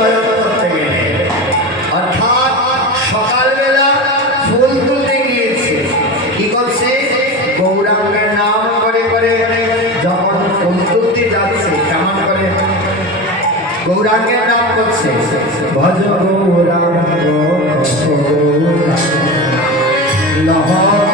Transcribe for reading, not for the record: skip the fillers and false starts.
শয়ন করতে গেলে, অর্থাৎ সকালবেলা ফুল তুলতে গিয়েছে। কি করছে? গৌরাঙ্গের নাম করে করে যখন ফুল তুলতে যাচ্ছে, কেমন করে গৌরাঙ্গের নাম করছে, ভজ গৌরাঙ্গ লহ